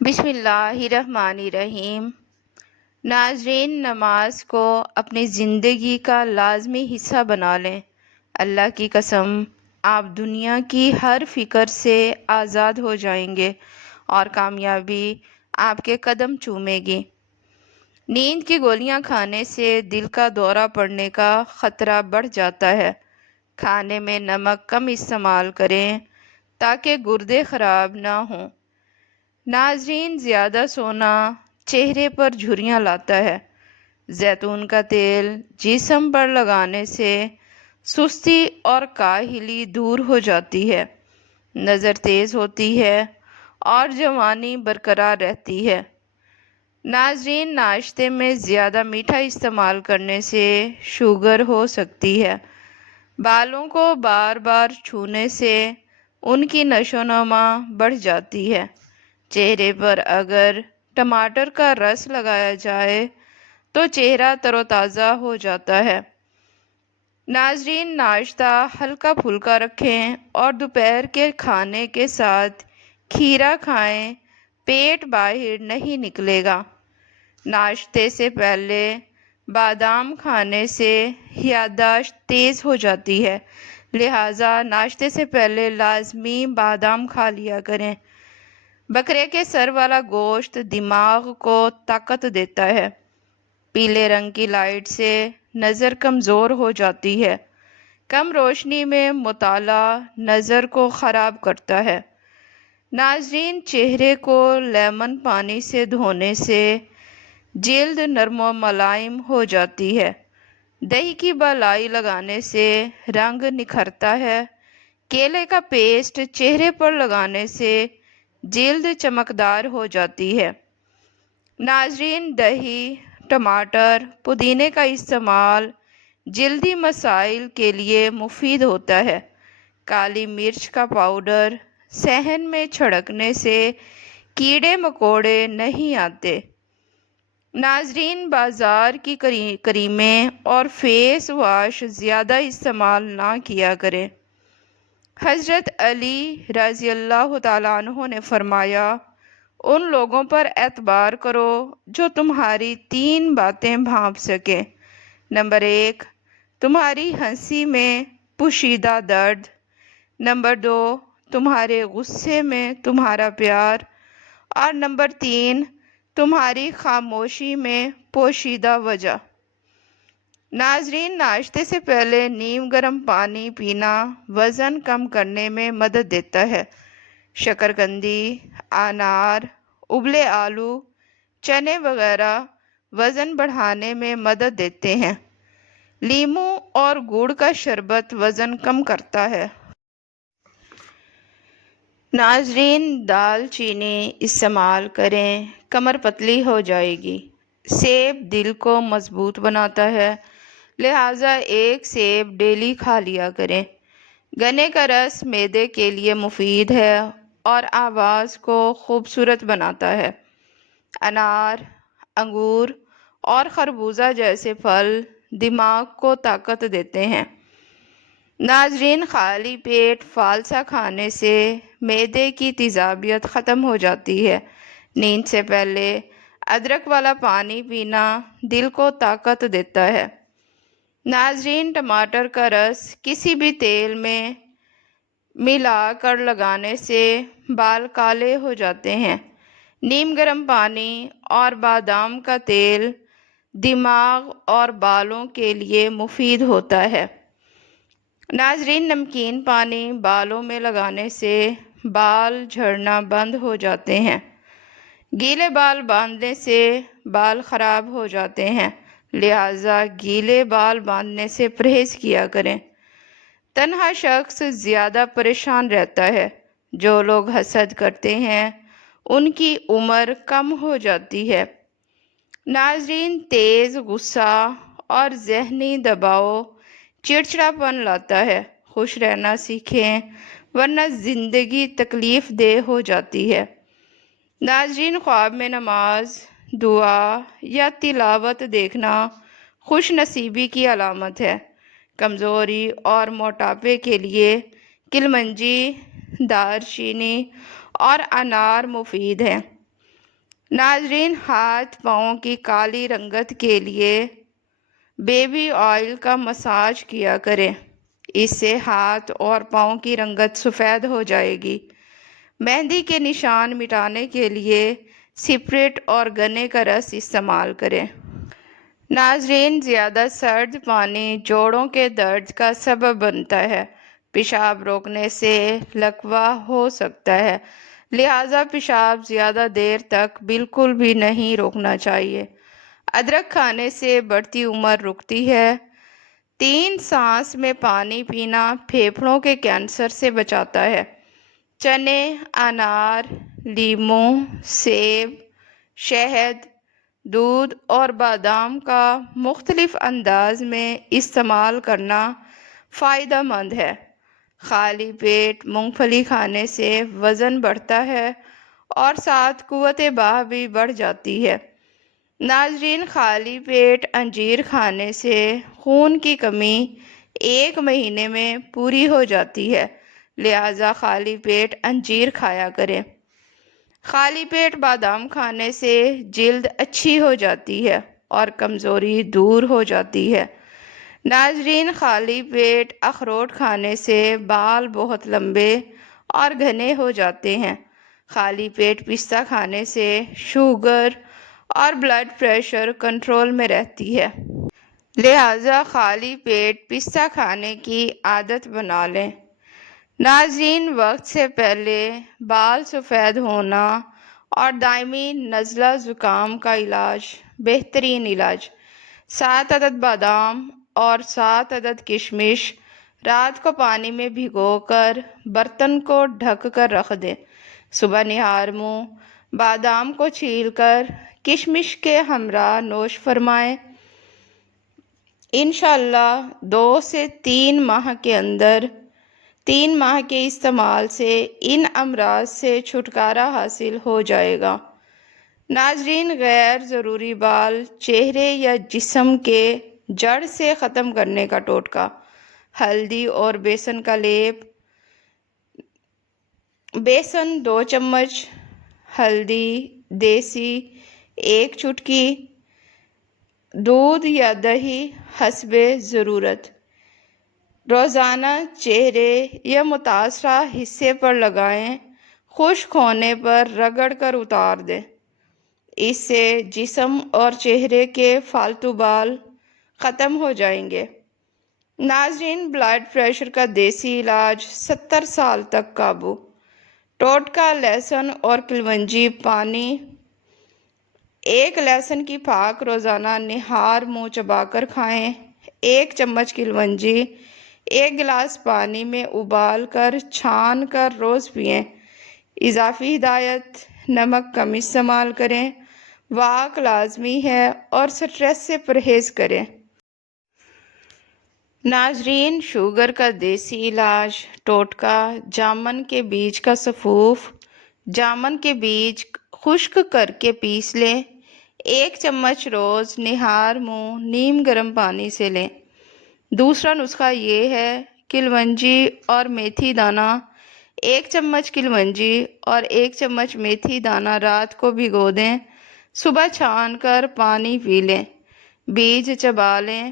بسم اللہ الرحمن الرحیم۔ ناظرین، نماز کو اپنی زندگی کا لازمی حصہ بنا لیں۔ اللہ کی قسم، آپ دنیا کی ہر فکر سے آزاد ہو جائیں گے اور کامیابی آپ کے قدم چومے گی۔ نیند کی گولیاں کھانے سے دل کا دورہ پڑنے کا خطرہ بڑھ جاتا ہے۔ کھانے میں نمک کم استعمال کریں تاکہ گردے خراب نہ ہوں۔ ناظرین، زیادہ سونا چہرے پر جھریاں لاتا ہے۔ زیتون کا تیل جسم پر لگانے سے سستی اور کاہلی دور ہو جاتی ہے، نظر تیز ہوتی ہے اور جوانی برقرار رہتی ہے۔ ناظرین، ناشتے میں زیادہ میٹھا استعمال کرنے سے شوگر ہو سکتی ہے۔ بالوں کو بار بار چھونے سے ان کی نشو و نما بڑھ جاتی ہے۔ چہرے پر اگر ٹماٹر کا رس لگایا جائے تو چہرہ تر و تازہ ہو جاتا ہے۔ ناظرین، ناشتہ ہلکا پھلکا رکھیں اور دوپہر کے کھانے کے ساتھ کھیرا کھائیں، پیٹ باہر نہیں نکلے گا۔ ناشتے سے پہلے بادام کھانے سے یادداشت تیز ہو جاتی ہے، لہٰذا ناشتے سے پہلے لازمی بادام کھا لیا کریں۔ بکرے کے سر والا گوشت دماغ کو طاقت دیتا ہے۔ پیلے رنگ کی لائٹ سے نظر کمزور ہو جاتی ہے۔ کم روشنی میں مطالعہ نظر کو خراب کرتا ہے۔ ناظرین، چہرے کو لیمن پانی سے دھونے سے جلد نرم و ملائم ہو جاتی ہے۔ دہی کی بالائی لگانے سے رنگ نکھرتا ہے۔ کیلے کا پیسٹ چہرے پر لگانے سے جلد چمکدار ہو جاتی ہے۔ ناظرین، دہی، ٹماٹر، پودینے کا استعمال جلدی مسائل کے لیے مفید ہوتا ہے۔ کالی مرچ کا پاؤڈر صحن میں چھڑکنے سے کیڑے مکوڑے نہیں آتے۔ ناظرین، بازار کی کریمیں اور فیس واش زیادہ استعمال نہ کیا کریں۔ حضرت علی رضی اللہ تعالیٰ عنہ نے فرمایا، ان لوگوں پر اعتبار کرو جو تمہاری 3 باتیں بھانپ سکیں۔ نمبر 1، تمہاری ہنسی میں پوشیدہ درد۔ نمبر 2، تمہارے غصے میں تمہارا پیار۔ اور نمبر 3، تمہاری خاموشی میں پوشیدہ وجہ۔ ناظرین، ناشتے سے پہلے نیم گرم پانی پینا وزن کم کرنے میں مدد دیتا ہے۔ شکرقندی، انار، ابلے آلو، چنے وغیرہ وزن بڑھانے میں مدد دیتے ہیں۔ لیموں اور گڑ کا شربت وزن کم کرتا ہے۔ ناظرین، دال چینی استعمال کریں، کمر پتلی ہو جائے گی۔ سیب دل کو مضبوط بناتا ہے، لہٰذا 1 سیب ڈیلی کھا لیا کریں۔ گنے کا رس معدے کے لیے مفید ہے اور آواز کو خوبصورت بناتا ہے۔ انار، انگور اور خربوزہ جیسے پھل دماغ کو طاقت دیتے ہیں۔ ناظرین، خالی پیٹ فالسا کھانے سے معدے کی تیزابیت ختم ہو جاتی ہے۔ نیند سے پہلے ادرک والا پانی پینا دل کو طاقت دیتا ہے۔ ناظرین، ٹماٹر کا رس کسی بھی تیل میں ملا کر لگانے سے بال کالے ہو جاتے ہیں۔ نیم گرم پانی اور بادام کا تیل دماغ اور بالوں کے لیے مفید ہوتا ہے۔ ناظرین، نمکین پانی بالوں میں لگانے سے بال جھڑنا بند ہو جاتے ہیں۔ گیلے بال باندھنے سے بال خراب ہو جاتے ہیں، لہٰذا گیلے بال باندھنے سے پرہیز کیا کریں۔ تنہا شخص زیادہ پریشان رہتا ہے۔ جو لوگ حسد کرتے ہیں ان کی عمر کم ہو جاتی ہے۔ ناظرین، تیز غصہ اور ذہنی دباؤ چڑچڑاپن لاتا ہے۔ خوش رہنا سیکھیں ورنہ زندگی تکلیف دہ ہو جاتی ہے۔ ناظرین، خواب میں نماز، دعا یا تلاوت دیکھنا خوش نصیبی کی علامت ہے۔ کمزوری اور موٹاپے کے لیے کلمنجی، دار چینی اور انار مفید ہیں۔ ناظرین، ہاتھ پاؤں کی کالی رنگت کے لیے بیبی آئل کا مساج کیا کریں، اس سے ہاتھ اور پاؤں کی رنگت سفید ہو جائے گی۔ مہندی کے نشان مٹانے کے لیے سپرٹ اور گنے کا رس استعمال کریں۔ ناظرین، زیادہ سرد پانی جوڑوں کے درد کا سبب بنتا ہے، پیشاب روکنے سے لکوہ ہو سکتا ہے، لہٰذا پیشاب زیادہ دیر تک بالکل بھی نہیں روکنا چاہیے۔ ادرک کھانے سے بڑھتی عمر رکتی ہے۔ 3 سانس میں پانی پینا پھیپھڑوں کے کینسر سے بچاتا ہے۔ چنے، انار، لیموں، سیب، شہد، دودھ اور بادام کا مختلف انداز میں استعمال کرنا فائدہ مند ہے۔ خالی پیٹ مونگ پھلی کھانے سے وزن بڑھتا ہے اور ساتھ قوت بہ بھی بڑھ جاتی ہے۔ ناظرین، خالی پیٹ انجیر کھانے سے خون کی کمی 1 مہینے میں پوری ہو جاتی ہے، لہٰذا خالی پیٹ انجیر کھایا کریں۔ خالی پیٹ بادام کھانے سے جلد اچھی ہو جاتی ہے اور کمزوری دور ہو جاتی ہے۔ ناظرین، خالی پیٹ اخروٹ کھانے سے بال بہت لمبے اور گھنے ہو جاتے ہیں۔ خالی پیٹ پستہ کھانے سے شوگر اور بلڈ پریشر کنٹرول میں رہتی ہے، لہٰذا خالی پیٹ پستہ کھانے کی عادت بنا لیں۔ ناظرین، وقت سے پہلے بال سفید ہونا اور دائمی نزلہ زکام کا علاج بہترین علاج: 7 عدد بادام اور 7 عدد کشمش رات کو پانی میں بھگو کر برتن کو ڈھک کر رکھ دیں۔ صبح نہار منہ بادام کو چھیل کر کشمش کے ہمراہ نوش فرمائیں۔ انشاءاللہ 2 سے 3 ماہ کے اندر 3 ماہ کے استعمال سے ان امراض سے چھٹکارا حاصل ہو جائے گا۔ ناظرین، غیر ضروری بال چہرے یا جسم کے جڑ سے ختم کرنے کا ٹوٹکا: ہلدی اور بیسن کا لیپ۔ بیسن 2 چمچ، ہلدی دیسی 1 چٹکی، دودھ یا دہی حسب ضرورت۔ روزانہ چہرے یا متاثرہ حصے پر لگائیں، خشک ہونے پر رگڑ کر اتار دیں، اس سے جسم اور چہرے کے فالتو بال ختم ہو جائیں گے۔ ناظرین، بلڈ پریشر کا دیسی علاج 70 سال تک قابو: ٹوٹکا: لہسن اور کلونجی پانی۔ 1 لہسن کی پھاک روزانہ نہار منہ چبا کر کھائیں۔ 1 چمچ کلونجی 1 گلاس پانی میں ابال کر چھان کر روز پئیں۔ اضافی ہدایت: نمک کم استعمال کریں، واک لازمی ہے اور سٹریس سے پرہیز کریں۔ ناظرین، شوگر کا دیسی علاج ٹوٹکا: جامن کے بیج کا سفوف۔ جامن کے بیج خشک کر کے پیس لیں، 1 چمچ روز نہار منہ نیم گرم پانی سے لیں۔ دوسرا نسخہ یہ ہے: کلونجی اور میتھی دانہ۔ 1 چمچ کلونجی اور 1 چمچ میتھی دانہ رات کو بھگو دیں، صبح چھان کر پانی پی لیں، بیج چبا لیں۔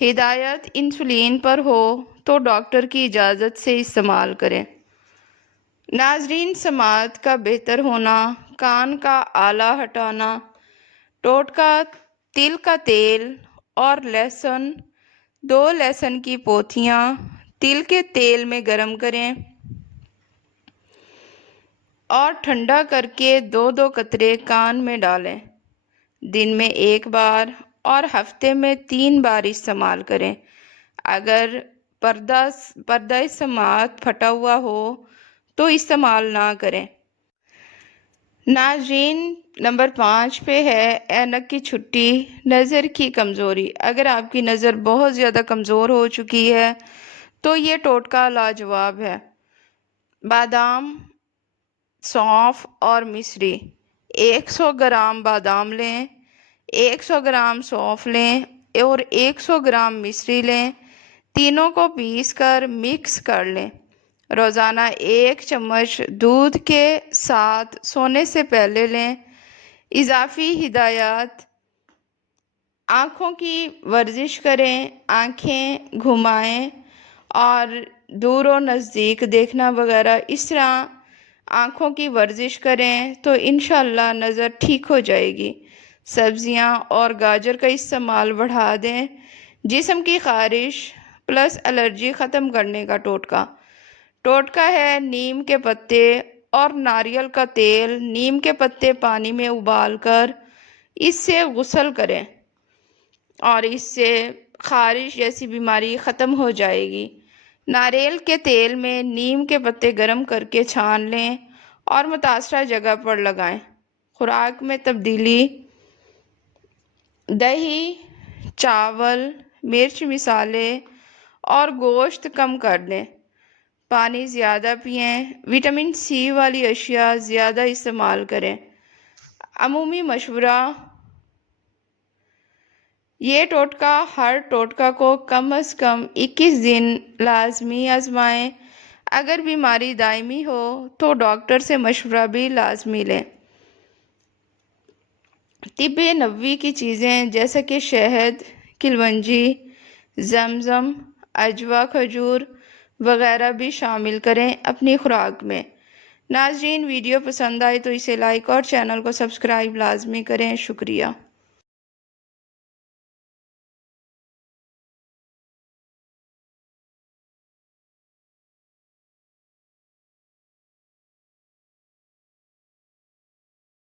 ہدایت: انسولین پر ہو تو ڈاکٹر کی اجازت سے استعمال کریں۔ ناظرین، سماعت کا بہتر ہونا، کان کا آلہ ہٹانا: ٹوٹکا: تل کا تیل اور لہسن 2 لہسن کی پوتیاں تل کے تیل میں گرم کریں اور ٹھنڈا کر کے 2 قطرے کان میں ڈالیں۔ دن میں 1 بار اور ہفتے میں 3 بار استعمال کریں۔ اگر پردہ سماعت پھٹا ہوا ہو تو استعمال نہ کریں۔ ناظرین، نمبر 5 پہ ہے اینک کی چھٹی: نظر کی کمزوری۔ اگر آپ کی نظر بہت زیادہ کمزور ہو چکی ہے تو یہ ٹوٹکا لاجواب ہے۔ بادام، سونف اور مصری: 100 گرام بادام لیں، 100 گرام سونف لیں اور 100 گرام مصری لیں، تینوں کو پیس کر مکس کر لیں۔ روزانہ 1 چمچ دودھ کے ساتھ سونے سے پہلے لیں، اضافی ہدایات: آنکھوں کی ورزش کریں، آنکھیں گھمائیں اور دور و نزدیک دیکھنا وغیرہ، اس طرح آنکھوں کی ورزش کریں تو انشاءاللہ نظر ٹھیک ہو جائے گی۔ سبزیاں اور گاجر کا استعمال بڑھا دیں۔ جسم کی خارش پلس الرجی ختم کرنے کا ٹوٹکا ہے نیم کے پتے اور ناریل کا تیل۔ نیم کے پتے پانی میں ابال کر اس سے غسل کریں اور اس سے خارش جیسی بیماری ختم ہو جائے گی۔ ناریل کے تیل میں نیم کے پتے گرم کر کے چھان لیں اور متاثرہ جگہ پر لگائیں۔ خوراک میں تبدیلی: دہی، چاول، مرچ مسالے اور گوشت کم کر دیں۔ پانی زیادہ پئیں۔ وٹامن سی والی اشیاء زیادہ استعمال کریں۔ عمومی مشورہ: یہ ہر ٹوٹکا کو کم از کم 21 دن لازمی آزمائیں۔ اگر بیماری دائمی ہو تو ڈاکٹر سے مشورہ بھی لازمی لیں۔ طب نبوی کی چیزیں جیسا کہ شہد، کلونجی، زمزم، عجوہ، کھجور وغیرہ بھی شامل کریں اپنی خوراک میں۔ ناظرین، ویڈیو پسند آئے تو اسے لائک اور چینل کو سبسکرائب لازمی کریں۔ شکریہ۔